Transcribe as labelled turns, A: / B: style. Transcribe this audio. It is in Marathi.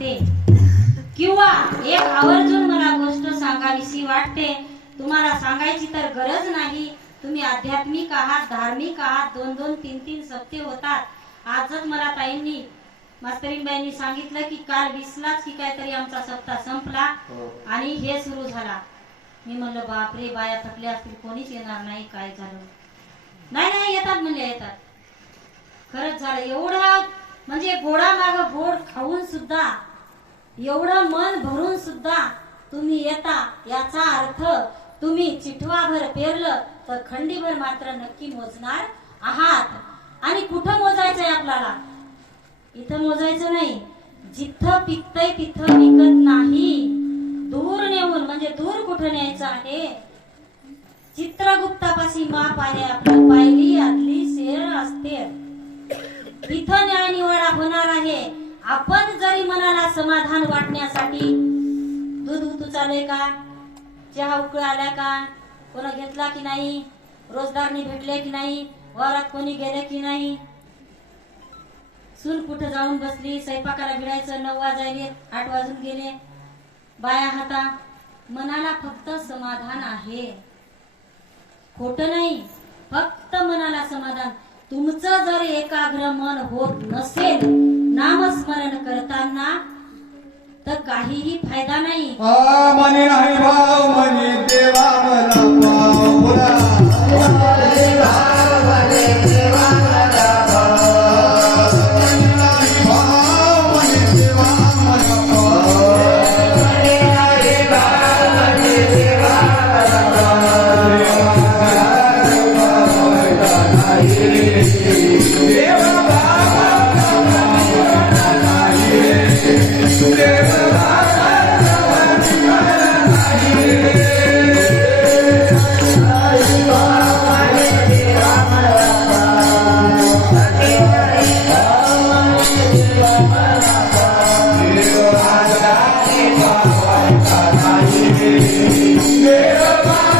A: असते किंवा एक आवर्जून मला गोष्ट सांगावीशी वाटते. तुम्हाला सांगायची तर गरज नाही. तुम्ही आध्यात्मिक आहात धार्मिक आहात दोन दोन तीन तीन सप्ते होतात. आजच मला ताईंनी मास्तरीनबाईंनी सांगितलं की काल वीसलाच की काहीतरी आमचा सप्ताह संपला आणि हे सुरू झाला. मी म्हणलं बापरे बाया थकल्या असतील कोणीच येणार नाही काय झालं? नाही नाही येतात म्हणजे येतात. खरंच झालं. एवढं म्हणजे गोडा माग गोड खाऊन सुद्धा एवढं मन भरून सुद्धा तुम्ही येता याचा अर्थ तुम्ही चिठवाभर पेरलं तर खंडीभर मात्र नक्की मोजणार आहात. आणि कुठं मोजायचंय आपल्याला? इथं मोजायचं नाही. जिथं पिकतय तिथं पिकत नाही. दूर नेऊन म्हणजे दूर कुठं न्यायचं आहे? चित्रगुप्तापाशी माप आहे आपलं पायरी आदली शेर असते. इथं न्याय निवाडा आपण जरी मनाला समाधान वाटण्यासाठी दूध उतू चालले का? चहा उकळ आल्या का? कोण घेतला की नाही? रोजगारने भेटले की नाही? वारात कोणी गेले की नाही? सून कुठं जाऊन बसली? स्वयंपाकाला भिडायचं नऊ वाजायले आठ वाजून गेले. बाया हाता मनाला फक्त समाधान आहे. खोट नाही फक्त मनाला समाधान. तुमचं जर एकाग्र मन होत नसेल नामस्मरण तो का ही फ़ायदा नहीं
B: मनी नाही भाव मनी देवा मला भाव Yeah. Yeah.